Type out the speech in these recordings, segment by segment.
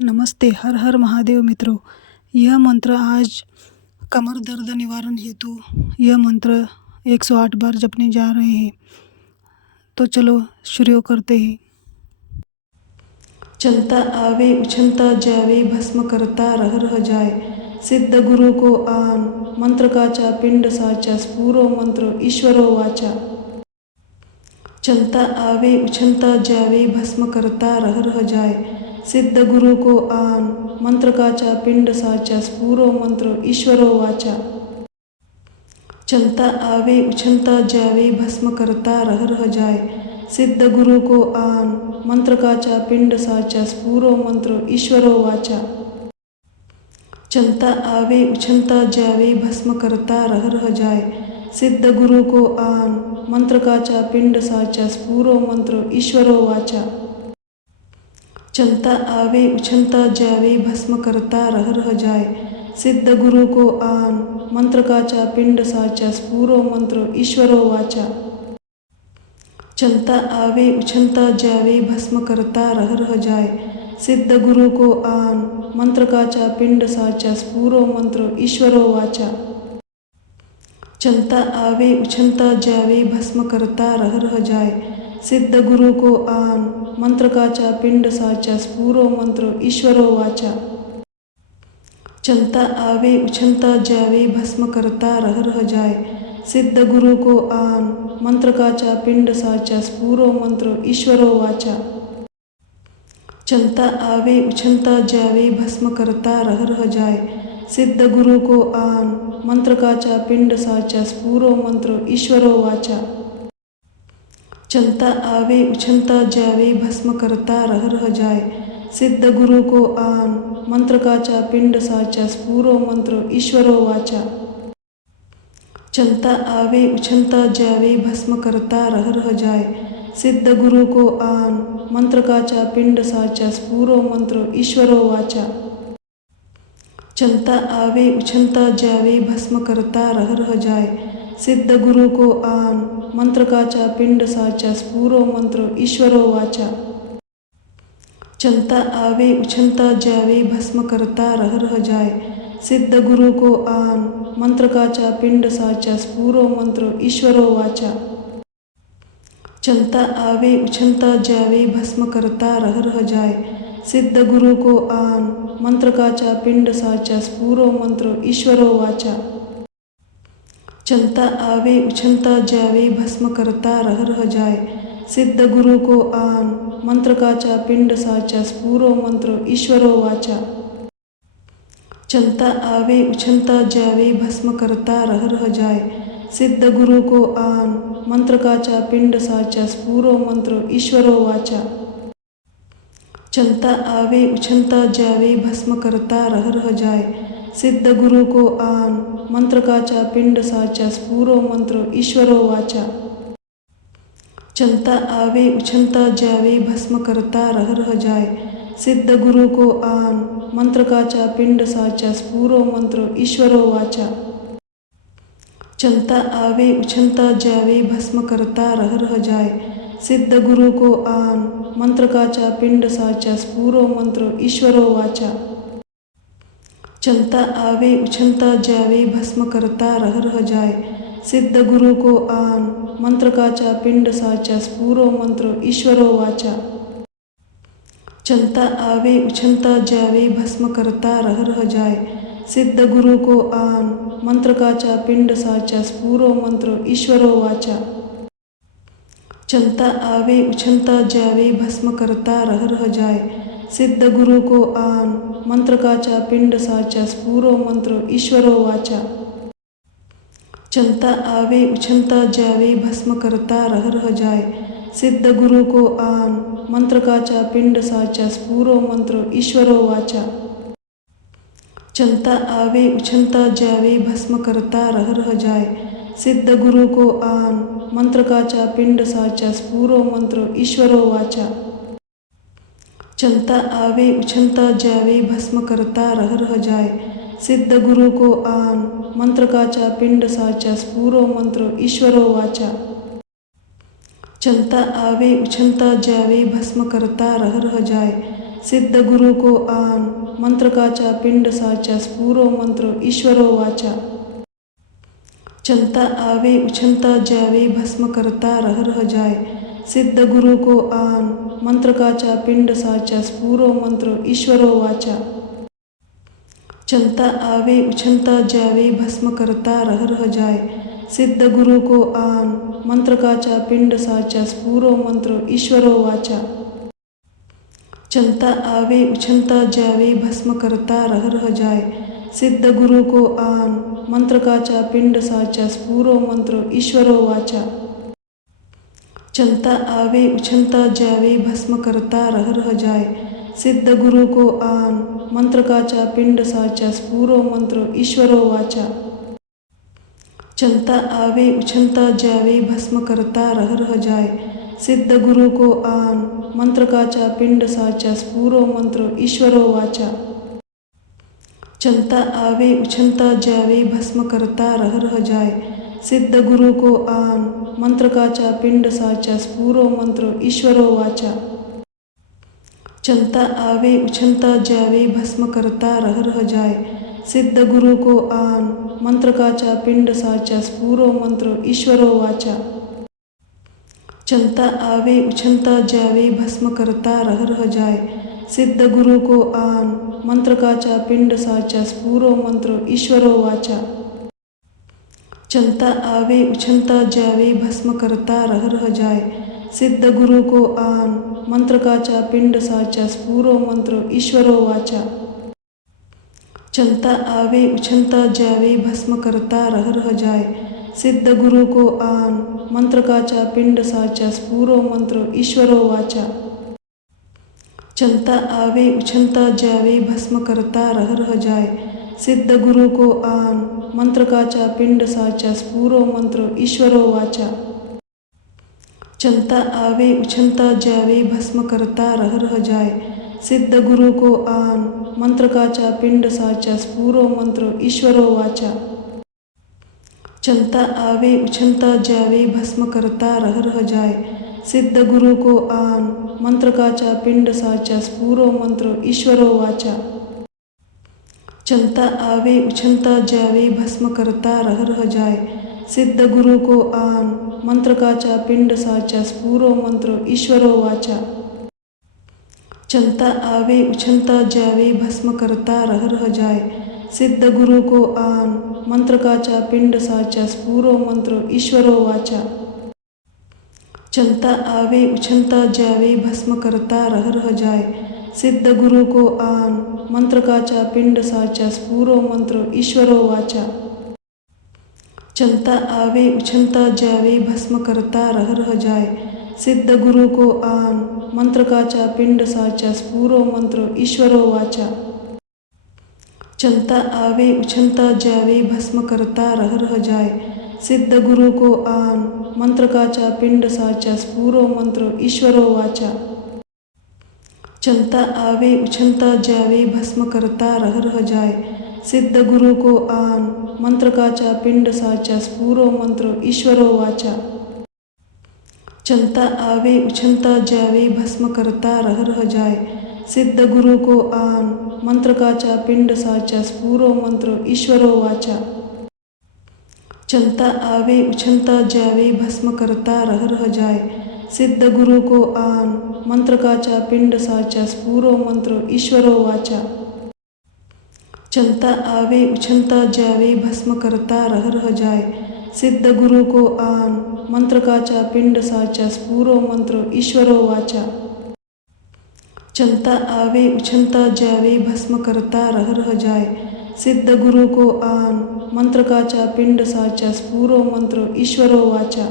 नमस्ते। हर हर महादेव मित्रों। यह मंत्र आज कमर दर्द निवारण हेतु यह मंत्र 108 बार जपने जा रहे हैं। तो चलो शुरू करते हैं। चलता आवे उछलता जावे भस्म करता रह रह जाए, सिद्ध गुरु को आन मंत्र काचा पिंड साचा स्फूरो मंत्र ईश्वरो वाचा। चलता आवे उछलता जावे भस्म करता रह रह जाए, सिद्ध गुरु को आन मंत्र काचा पिंड साचा स्फूरो मंत्र ईश्वरो वाचा। चलता आवे उछलता जावे भस्म करता रह रह जाए, सिद्ध गुरु को आन मंत्र काचा पिंड साचा स्फूरो मंत्र ईश्वरो वाचा। चलता आवे उछलता जावे भस्म करता रह रह जाए, सिद्ध गुरु को आन मंत्र काचा पिंड साचा स्फूरो मंत्र ईश्वरो वाचा। चलता आवे उछलता जावे भस्म करता रह रह जाए, सिद्ध गुरु को आन मंत्र काचा पिंड साचा स्फूरो मंत्र ईश्वरो वाचा। चलता आवे उछलता जावे भस्म करता रह रह जाए, सिद्ध गुरु को आन मंत्र काचा पिंड साचा स्फूरो मंत्र ईश्वरो वाचा। चलता आवे उछलता जावे भस्म करता रह रह जाए, सिद्ध गुरु को आन मंत्र काचा पिंड साचा स्फूरो मंत्र ईश्वरो वाचा। चलता आवे उछलता जावे भस्म करता रह रह जाए, सिद्ध गुरु को आन मंत्र काचा पिंड साचा स्फूरो मंत्र ईश्वरो वाचा। चलता आवे उछलता जावे भस्म करता रह रह जाए, सिद्ध गुरु को आन मंत्र काचा पिंड साचा स्फूरो मंत्र ईश्वरो वाचा। चलता आवे उछलता जावे भस्म करता रह रह जाए, सिद्ध गुरु को आन मंत्र काचा पिंड साचा स्फूरो मंत्र ईश्वरो वाचा। चलता आवे उछलता जावे भस्म करता रह रह जाए, सिद्ध गुरु को आन मंत्र काचा पिंड साचा स्फूरो मंत्र ईश्वरो वाचा। चलता आवे उछलता जावे भस्म करता रह रह जाए, सिद्ध गुरु को आन मंत्र काचा पिंड साचा स्फूरो मंत्र ईश्वरो वाचा। चलता आवे उछलता जावे भस्म करता रह रह जाए, सिद्ध गुरु को आन मंत्र काचा पिंड साचा स्फूरो मंत्र ईश्वरो वाचा। चलता आवे उछलता जावे भस्म करता रह रह जाए, सिद्ध गुरु को आन मंत्र काचा पिंड साचा स्फूरो मंत्र ईश्वरो वाचा। चलता आवे उछलता जावे भस्म करता रह रह जाए, सिद्ध गुरु को आन मंत्र काचा पिंड साचा स्फूरो मंत्र ईश्वरो वाचा। चलता आवे उछलता जावे भस्म करता रह रह जाए, सिद्ध गुरु को आन मंत्र काचा पिंड साचा स्फूरो मंत्र ईश्वरो वाचा। चलता आवे उछलता जावे भस्म करता रह रह जाए, सिद्ध गुरु को आन मंत्र काचा पिंड साचा स्फूरो मंत्र ईश्वरो वाचा। चलता आवे उछलता जावे भस्म करता रह रह जाए, सिद्ध गुरु को आन मंत्र काचा पिंड साचा स्फूरो मंत्र ईश्वरो वाचा। चलता आवे उछलता जावे भस्म करता रह रह जाए, सिद्ध गुरु को आन मंत्र काचा पिंड साचा स्फूरो मंत्र ईश्वरो वाचा। चलता आवे उछलता जावे भस्म करता रह रह जाए, सिद्ध गुरु को आन मंत्र काचा पिंड साचा स्फूरो मंत्र ईश्वरो वाचा। चलता आवे उछलता जावे भस्म करता रह रह जाए, सिद्ध गुरु को आन मंत्र काचा पिंड साचा स्फूरो मंत्र ईश्वरो वाचा। चलता आवे उछलता जावे भस्म करता रह रह जाए, सिद्ध गुरु को आन मंत्र काचा पिंड साचा स्फूरो मंत्र ईश्वरो वाचा। चलता आवे उछलता जावे भस्म करता रह रह जाए, सिद्ध गुरु को आन मंत्र काचा पिंड साचा स्फूरो मंत्र ईश्वरो वाचा। चलता आवे उछलता जावे भस्म करता रह रह जाए, सिद्ध गुरु को आन मंत्र काचा पिंड साचा स्फूरो मंत्र ईश्वरो वाचा। चलता आवे उछलता जावे भस्म करता रह रह जाए, सिद्ध गुरु को आन मंत्र काचा पिंड साचा स्फूरो मंत्र ईश्वरो वाचा। चलता आवे उछलता जावे भस्म करता रह रह जाए, सिद्ध गुरु को आन मंत्र काचा पिंड साचा स्फुरो मंत्र ईश्वरो वाचा। चलता आवे उछलता जावे भस्म करता रह रह जाए सिद्ध गुरु को आन मंत्र काचा पिंड साचा स्फुरो मंत्र ईश्वरो वाचा। चलता आवे उछलता जावे भस्म करता रह रह जाए सिद्ध गुरु को आन मंत्र काचा पिंड साचा स्फुरो मंत्र ईश्वरो वाचा। चलता आवे उछलता जावे भस्म करता रह रह जाए सिद्ध गुरु को आन मंत्र काचा पिंड साचा स्फुरो मंत्र ईश्वरो वाचा। चलता आवे उछलता जावे भस्म करता रह रह जाए सिद्ध गुरु को आन मंत्र काचा पिंड साचा स्फुरो मंत्र ईश्वरो वाचा। चलता आवे उछलता जावे भस्म करता रह रह जाए सिद्ध गुरु को आन मंत्र काचा पिंड साचा स्फुरो मंत्र ईश्वरो वाचा। चलता आवे उछलता जावे भस्म करता रह रह जाए सिद्ध गुरु को आन मंत्र काचा पिंड साचा स्फुरो मंत्र ईश्वरो वाचा। चलता आवे उछलता जावे भस्म करता रह रह जाए सिद्ध गुरु को आन मंत्र काचा पिंड साचा स्फुरो मंत्र ईश्वरो वाचा। चलता आवे उछलता जावे भस्म करता रह रह जाए सिद्ध गुरु को आन मंत्र काचा पिंड साचा स्फुरो मंत्र ईश्वरो वाचा। चलता आवे उछलता जावे भस्म करता रह रह जाए सिद्ध गुरु को आन मंत्र काचा पिंड साचा स्फुरो मंत्र ईश्वरो वाचा। चलता आवे उछलता जावे भस्म करता रह रह जाए सिद्ध गुरु को आन मंत्र काचा पिंड साचा स्फुरो मंत्र ईश्वरो वाचा। चलता आवे उछलता जावे भस्म करता रह रह जाए सिद्ध गुरु को आन मंत्र काचा पिंड साचा स्फुरो मंत्र ईश्वरो वाचा। चलता आवे उछलता जावे भस्म करता रह रह जाए सिद्ध गुरु को आन मंत्र काचा पिंड साचा स्फुरो मंत्र ईश्वरो वाचा। चलता आवे उछलता जावे भस्म करता रह रह जाए सिद्ध गुरु को आन मंत्र काचा पिंड साचा स्फुरो मंत्र ईश्वरो वाचा। चलता आवे उछलता जावे भस्म करता रह रह जाए सिद्ध गुरु को आन मंत्र काचा पिंड साचा स्फुरो मंत्र ईश्वरो वाचा। चलता आवे उछलता जावे भस्म करता रह रह जाए सिद्ध गुरु को आन मंत्र काचा पिंड साचा स्फुरो मंत्र ईश्वरो वाचा। चलता आवे उछलता जावे भस्म करता रह रह जाए सिद्ध गुरु को आन मंत्र काचा पिंड साचा स्फुरो मंत्र ईश्वरो वाचा। चलता आवे उछलता जावे भस्म करता रह रह जाए सिद्ध गुरु को आन मंत्र काचा पिंड साचा स्फुरो मंत्र ईश्वरो वाचा। चलता आवे उछलता जावे भस्म करता रह रह जाए सिद्ध गुरु को आन मंत्र काचा पिंड साचा स्फुरो मंत्र ईश्वरो वाचा। चलता आवे उछलता जावे भस्म करता रह रह जाए सिद्ध गुरु को आन मंत्र काचा पिंड साचा स्फुरो मंत्र ईश्वरो वाचा। चलता आवे उछलता जावे भस्म करता रह रह जाए सिद्ध गुरु को आन मंत्र काचा पिंड साचा स्फुरो मंत्र ईश्वरो वाचा। चलता आवे उछलता जावे भस्म करता रह रह जाए सिद्ध गुरु को आन मंत्र काचा पिंड साचा स्फुरो मंत्र ईश्वरो वाचा। चलता आवे उछलता जावे भस्म करता रह रह जाए सिद्ध गुरु को आन मंत्र काचा पिंड साचा स्फुरो मंत्र ईश्वरो वाचा। चलता आवे उछलता जावे भस्म करता रह रह जाए सिद्ध गुरु को आन मंत्र काचा पिंड साचा स्फुरो मंत्र ईश्वरो वाचा।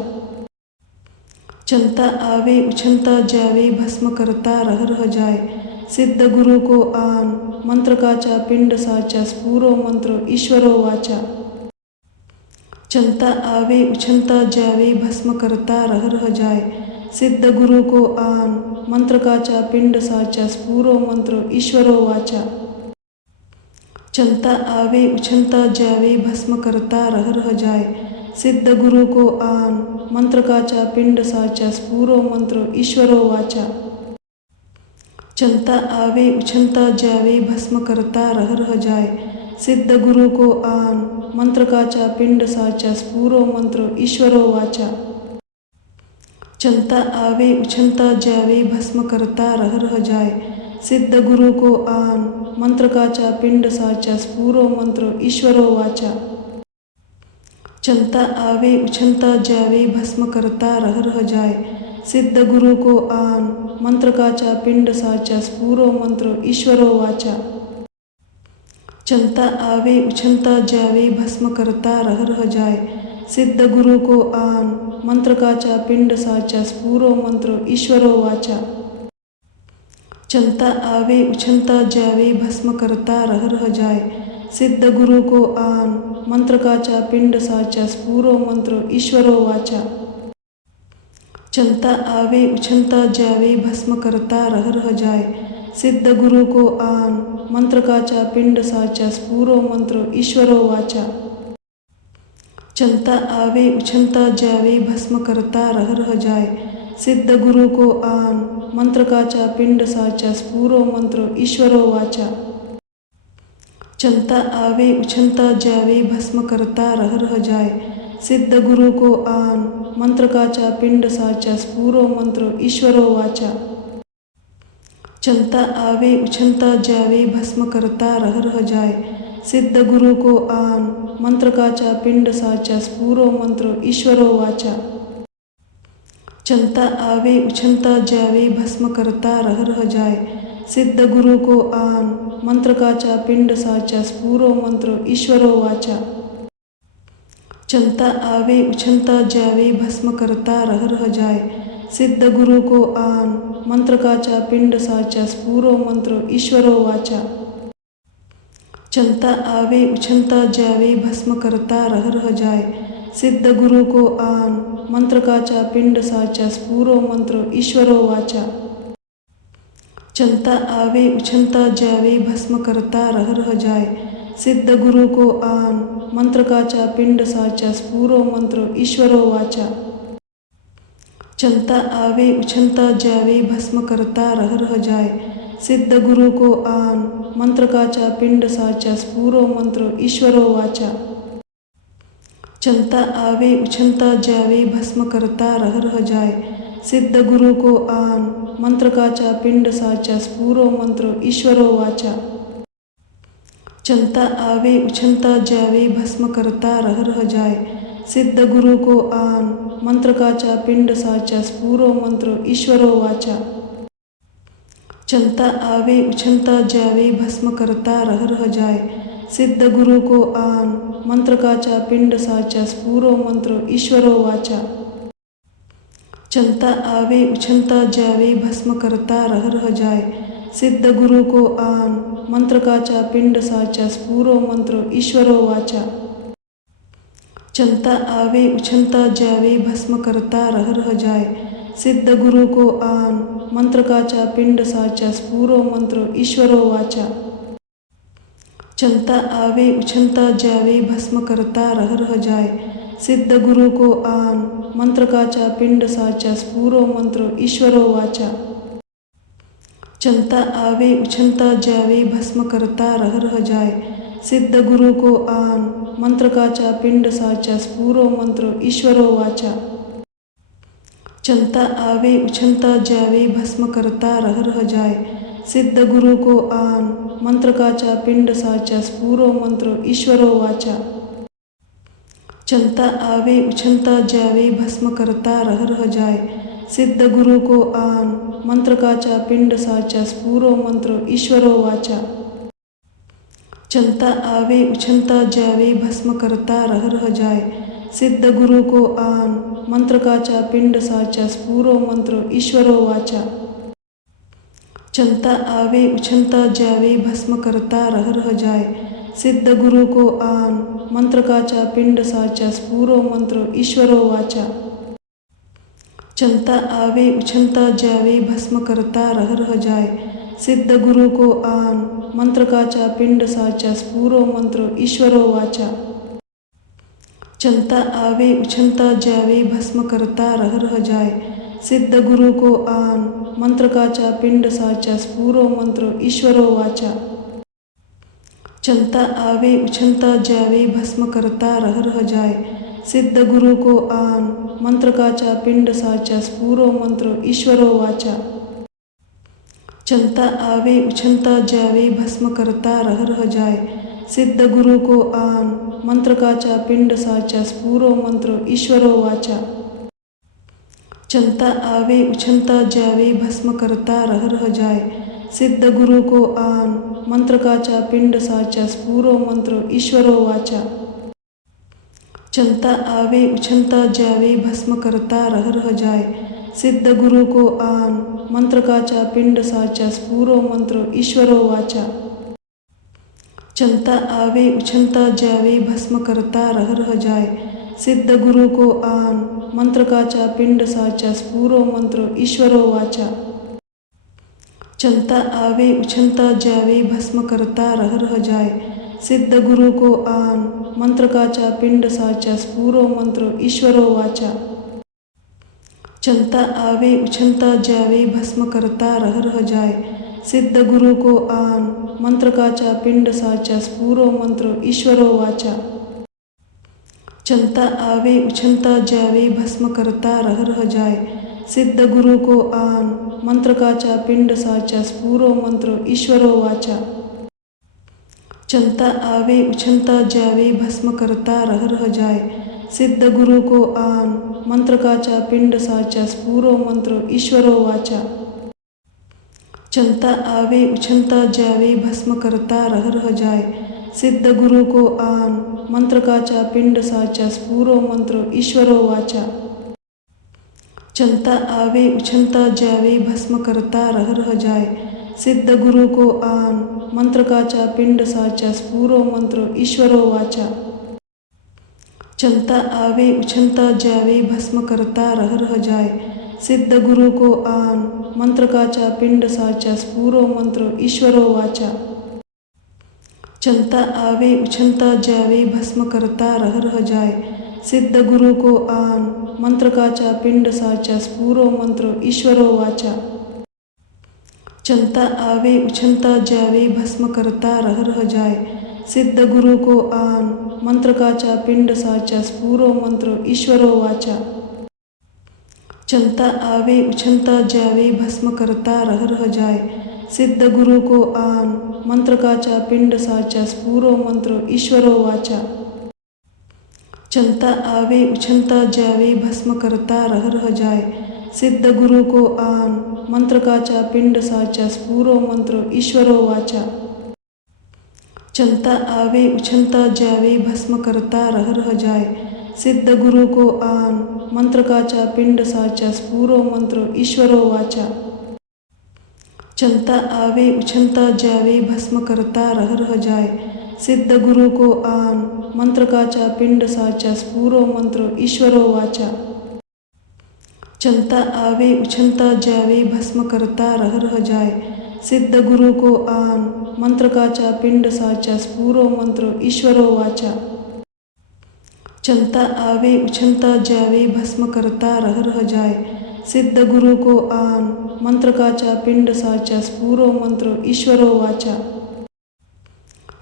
चलता आवे उछलता जावे भस्म करता रह रह जाए सिद्ध गुरु को आन मंत्र काचा पिंड साचा स्फुरो मंत्र ईश्वरो वाचा। चलता आवे उछलता जावे भस्म करता रह रह जाए सिद्ध गुरु को आन मंत्र काचा पिंड साचा स्फुरो मंत्र ईश्वरो वाचा। चलता आवे उछलता जावे भस्म करता रह रह जाए सिद्ध गुरु को आन मंत्र काचा पिंड साचा स्फुरो मंत्र ईश्वरो वाचा। चलता आवे उछलता जावे भस्म करता रह रह जाए। सिद्ध गुरु को आन मंत्र काचा पिंड साचा स्फुरो मंत्र ईश्वरो वाचा। चलता आवे उछलता जावे भस्म करता रह रह जाए। सिद्ध गुरु को आन मंत्र काचा पिंड साचा स्फुरो मंत्र ईश्वरो वाचा। चलता आवे उछलता जावे भस्म करता रह रह जाए। सिद्ध गुरु को आन मंत्र काचा पिंड साचा स्फुरो मंत्र ईश्वरो वाचा। चलता आवे उछलता जावे भस्म करता रह रह जाए। सिद्ध गुरु को आन मंत्र काचा पिंड साचा स्फुरो मंत्र ईश्वरो वाचा। चलता आवे उछलता जावे भस्म करता रह रह जाए। सिद्ध गुरु को आन मंत्र काचा पिंड साचा स्फुरो मंत्र ईश्वरो वाचा। चलता आवे उछलता जावे भस्म करता रह रह जाए। सिद्ध गुरु को आन मंत्र काचा पिंड साचा स्फुरो मंत्र ईश्वरो वाचा। चलता आवे उछलता जावे भस्म करता रह रह जाए। सिद्ध गुरु को आन मंत्र काचा पिंड साचा स्फुरो मंत्र ईश्वरो वाचा। चलता आवे उछलता जावे भस्म करता रह रह जाए। सिद्ध गुरु को आन मंत्र काचा पिंड साचा स्फुरो मंत्र ईश्वरो वाचा। चलता आवे उछलता जावे भस्म करता रह रह जाए। सिद्ध गुरु को आन मंत्र काचा पिंड साचा स्फुरो मंत्र ईश्वरो वाचा। चलता आवे उछलता जावे भस्म करता रह रह जाए। सिद्ध गुरु को आन मंत्र काचा पिंड साचा स्फुरो मंत्र ईश्वरो वाचा। चलता आवे उछलता जावे भस्म करता रह रह जाए। सिद्ध गुरु को आन मंत्र काचा पिंड साचा स्फुरो मंत्र ईश्वरो वाचा। चलता आवे उछलता जावे भस्म करता रह रह जाए। सिद्ध गुरु को आन मंत्र काचा पिंड साचा स्फुरो मंत्र ईश्वरो वाचा। चलता आवे उछलता जावे भस्म करता रह रह जाए। सिद्ध गुरु को आन मंत्र काचा पिंड साचा स्फुरो मंत्र ईश्वरो वाचा। चलता आवे उछलता जावे भस्म करता रह रह जाए। सिद्ध गुरु को आन मंत्र काचा पिंड साचा स्फुरो मंत्र ईश्वरो वाचा। चलता आवे उछलता जावे भस्म करता रह रह जाए। सिद्ध गुरु को आन मंत्र काचा पिंड साचा स्फुरो मंत्र ईश्वरो वाचा। चलता आवे उछलता जावे भस्म करता रह रह जाए। सिद्ध गुरु को आन मंत्र काचा पिंड साचा स्फुरो मंत्र ईश्वरो वाचा। चलता आवे उछलता जावे भस्म करता रह रह जाए। सिद्ध गुरु को आन मंत्र काचा पिंड साचा स्फुरो मंत्र ईश्वरो वाचा। चलता आवे उछलता जावे भस्म करता रह रह जाए। सिद्ध गुरु को आन मंत्र काचा पिंड साचा स्फुरो मंत्र ईश्वरो वाचा। चलता आवे उछलता जावे भस्म करता रह रह जाए। सिद्ध गुरु को आन मंत्र काचा पिंड साचा स्फुरो मंत्र ईश्वरो वाचा। चलता आवे उछलता जावे भस्म करता रह रह जाए। सिद्ध गुरु को आन मंत्र काचा पिंड साचा स्फुरो मंत्र ईश्वरो वाचा। चलता आवे उछलता जावे भस्म करता रह रह जाए। सिद्ध गुरु को आन मंत्र काचा पिंड साचा स्फुरो मंत्र ईश्वरो वाचा। चलता आवे उछलता जावे भस्म करता रह रह जाए। सिद्ध गुरु को आन मंत्र काचा पिंड साचा स्फुरो मंत्र ईश्वरो वाचा। चलता आवे उछलता जावे भस्म करता रह रह जाए। सिद्ध गुरु को आन मंत्र काचा पिंड साचा स्फुरो मंत्र ईश्वरो वाचा। चलता आवे उछलता जावे भस्म करता रह रह जाए। सिद्ध गुरु को आन मंत्र काचा पिंड साचा स्फुरो मंत्र ईश्वरो वाचा। चलता आवे उछलता जावे भस्म करता रह रह जाए। सिद्ध गुरु को आन मंत्र काचा पिंड साचा स्फुरो मंत्र ईश्वरो वाचा। चलता आवे उछलता जावे भस्म करता रह रह जाए। सिद्ध गुरु को आन मंत्र काचा पिंड साचा स्फुरो मंत्र ईश्वरो वाचा। चलता आवे उछलता जावे भस्म करता रह रह जाए। सिद्ध गुरु को आन मंत्र काचा पिंड साचा स्फुरो मंत्र ईश्वरो वाचा। चलता आवे उछलता जावे भस्म करता रह रह जाए सिद्ध गुरु को आन मंत्र काचा पिंड साचा स्फुरो मंत्र ईश्वरो वाचा। चलता आवे उछलता जावे भस्म करता रह रह जाए सिद्ध गुरु को आन मंत्र काचा पिंड साचा स्फुरो मंत्र ईश्वरो वाचा। चलता आवे उछलता जावे भस्म करता रह रह जाए सिद्ध गुरु को आन मंत्र काचा पिंड साचा स्फुरो मंत्र ईश्वरो वाचा। चलता आवे उछलता जावे भस्म करता रह रह जाए सिद्ध गुरु को आन मंत्र काचा पिंड साचा स्फुरो मंत्र ईश्वरो वाचा। चलता आवे उछलता जावे भस्म करता रह रह जाए सिद्ध गुरु को आन मंत्र काचा पिंड साचा स्फुरो मंत्र ईश्वरो वाचा। चलता आवे उछलता जावे भस्म करता रह रह जाए सिद्ध गुरु को आन मंत्र काचा पिंड साचा स्फुरो मंत्र ईश्वरो वाचा। चलता आवे उछलता जावे भस्म करता रह रह जाए सिद्ध गुरु को आन मंत्र काचा पिंड साचा स्फुरो मंत्र ईश्वरो वाचा। चलता आवे उछलता जावे भस्म करता रह रह जाए सिद्ध गुरु को आन मंत्र काचा पिंड साचा स्फुरो मंत्र ईश्वरो वाचा। चलता आवे उछलता जावे भस्म करता रह रह जाए सिद्ध गुरु को आन मंत्र काचा पिंड साचा स्फुरो मंत्र ईश्वरो वाचा। चलता आवे उछलता जावे भस्म करता रह रह जाए सिद्ध गुरु को आन मंत्र काचा पिंड साचा स्फुरो मंत्र ईश्वरो वाचा। चलता आवे उछलता जावे भस्म करता रह रह जाए सिद्ध गुरु को आन मंत्र काचा पिंड साचा स्फुरो मंत्र ईश्वरो वाचा। चलता आवे उछलता जावे भस्म करता रह रह जाए सिद्ध गुरु को आन मंत्र काचा पिंड साचा स्फुरो मंत्र ईश्वरो वाचा। चलता आवे उछलता जावे भस्म करता रह रह जाए सिद्ध गुरु को आन मंत्र काचा पिंड साचा स्फुरो मंत्र ईश्वरो वाचा। चलता आवे उछलता जावे भस्म करता रह रह जाए सिद्ध गुरु को आन मंत्र काचा पिंड साचा स्फुरो मंत्र ईश्वरो वाचा। चलता आवे उछलता जावे भस्म करता रह रह जाए सिद्ध गुरु को आन मंत्र काचा पिंड साचा स्फुरो मंत्र ईश्वरो वाचा। चलता आवे उछलता जावे भस्म करता रह रह जाए सिद्ध गुरु को आन मंत्र काचा पिंड साचा स्फुरो मंत्र ईश्वरो वाचा। चलता आवे उछलता जावे भस्म करता रह रह जाए सिद्ध गुरु को आन मंत्र काचा पिंड साचा स्फुरो मंत्र ईश्वरो वाचा। चलता आवे उछलता जावे भस्म करता रह रह जाए सिद्ध गुरु को आन मंत्र काचा पिंड साचा स्फुरो मंत्र ईश्वरो वाचा। चलता आवे उछलता जावे भस्म करता रह रह जाए सिद्ध गुरु को आन मंत्र काचा पिंड साचा स्फुरो मंत्र ईश्वरो वाचा। चलता आवे उछलता जावे भस्म करता रह रह जाए सिद्ध गुरु को आन मंत्र काचा पिंड साचा स्फुरो मंत्र ईश्वरो वाचा।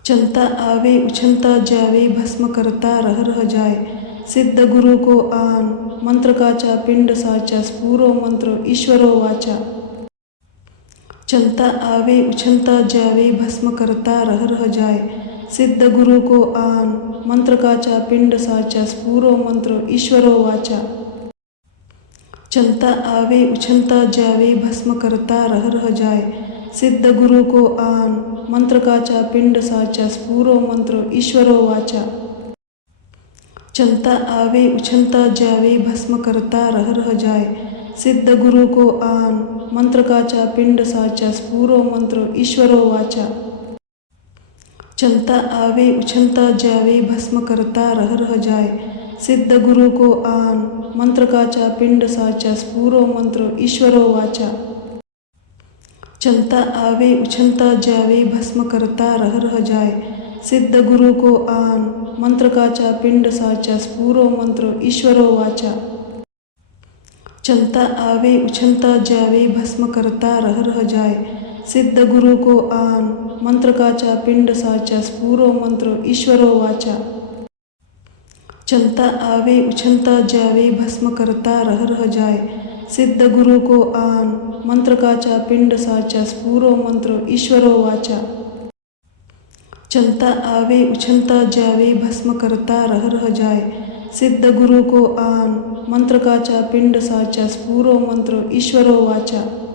चलता आवे उछलता जावे भस्म करता रह रह जाए सिद्ध गुरु को आन मंत्र काचा पिंड साचा स्फुरो मंत्र ईश्वरो वाचा। चलता आवे उछलता जावे भस्म करता रह रह जाए सिद्ध गुरु को आन मंत्र काचा पिंड साचा स्फुरो मंत्र ईश्वरो वाचा। चलता आवे उछलता जावे भस्म करता रह रह जाए सिद्ध गुरु को आन मंत्र काचा पिंड साचा स्फुरो मंत्र ईश्वरो वाचा। चलता आवे उछलता जावे भस्म करता रह रह जाए सिद्ध गुरु को आन मंत्र काचा पिंड साचा स्फुरो मंत्र ईश्वरो वाचा। चलता आवे उछलता जावे भस्म करता रह रह जाए सिद्ध गुरु को आन मंत्र काचा पिंड साचा स्फुरो मंत्र ईश्वरो वाचा। चलता आवे उछलता जावे भस्म करता रह रह जाए सिद्ध गुरु को आन मंत्र काचा पिंड साचा स्फुरो मंत्र ईश्वरो वाचा। चलता आवे उछलता जावे भस्म करता रह जाए। सिद्ध गुरु को आन मंत्र काचा पिंड साचा स्फुरो मंत्र ईश्वरो वाचा। चलता आवे उछलता जावे भस्म करता रह जाए। सिद्ध गुरु को आन मंत्र काचा पिंड साचा स्फुरो मंत्र ईश्वरो वाचा। चलता आवे उछलता जावे भस्म करता रह जाए। सिद्ध गुरु को आन मंत्र काचा पिंड साचा स्फुरो मंत्र ईश्वरो वाचा।